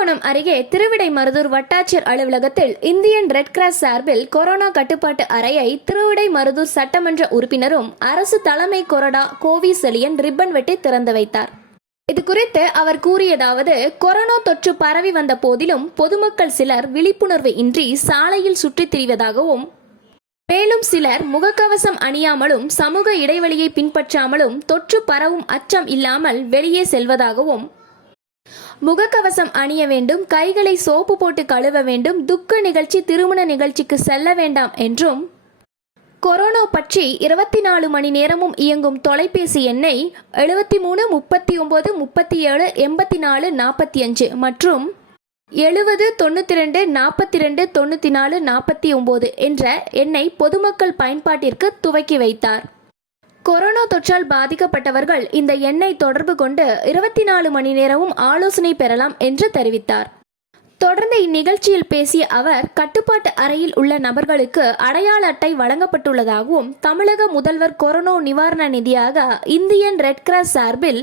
கும்பகோணம் அருகே திருவிடைமருதூர் வட்டாட்சியர் அலுவலகத்தில் இந்தியன் ரெட் கிராஸ் சார்பில் கொரோனா கட்டுப்பாட்டு அறையை திருவிடைமருதூர் சட்டமன்ற உறுப்பினரும் அரசு தலைமை கொறடா கோவி செலியன் ரிப்பன் வெட்டி திறந்து வைத்தார். இது குறித்து அவர் கூறியதாவது கொரோனா தொற்று பரவி வந்த போதிலும் பொதுமக்கள் சிலர் விழிப்புணர்வு இன்றி சாலையில் சுற்றித் திரிவதாகவும் மேலும் சிலர் முகக்கவசம் அணியாமலும் சமூக இடைவெளியை பின்பற்றாமலும் தொற்று பரவும் அச்சம் இல்லாமல் வெளியே செல்வதாகவும் முகக்கவசம் அணிய வேண்டும் கைகளை சோப்பு போட்டு கழுவ வேண்டும் துக்க நிகழ்ச்சி திருமண நிகழ்ச்சிக்கு செல்ல வேண்டாம் என்றும் கொரோனா பற்றி இருபத்தி நாலு மணி நேரமும் இயங்கும் தொலைபேசி எண்ணை எழுபத்தி மூணு முப்பத்தி ஒம்பது முப்பத்தி ஏழு எண்பத்தி நாலு நாற்பத்தி அஞ்சு மற்றும் எழுபது தொண்ணூற்றி ரெண்டு நாற்பத்தி ரெண்டு தொண்ணூற்றி நாலு நாற்பத்தி ஒம்பது என்ற எண்ணை பொதுமக்கள் பயன்பாட்டிற்கு துவக்கி வைத்தார். கொரோனா தொற்றால் பாதிக்கப்பட்டவர்கள் இந்த எண்ணை தொடர்பு கொண்டு இருபத்தி நாலு மணி நேரமும் ஆலோசனை பெறலாம் என்று தெரிவித்தார். தொடர்ந்து இந்நிகழ்ச்சியில் பேசிய அவர் கட்டுப்பாட்டு அறையில் உள்ள நபர்களுக்கு அடையாள அட்டை வழங்கப்பட்டுள்ளதாகவும் தமிழக முதல்வர் கொரோனா நிவாரண நிதியாக இந்தியன் ரெட் கிராஸ் சார்பில்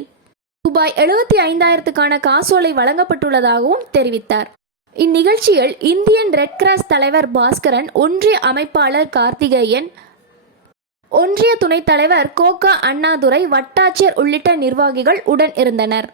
ரூபாய் எழுபத்தி ஐந்தாயிரத்துக்கான காசோலை வழங்கப்பட்டுள்ளதாகவும் தெரிவித்தார். இந்நிகழ்ச்சியில் இந்தியன் ரெட் கிராஸ் தலைவர் பாஸ்கரன் ஒன்றிய அமைப்பாளர் கார்த்திகேயன் ஒன்றிய துணைத் தலைவர் கோகா அண்ணாதுரை வட்டாட்சியர் உள்ளிட்ட நிர்வாகிகள் உடன் இருந்தனர்.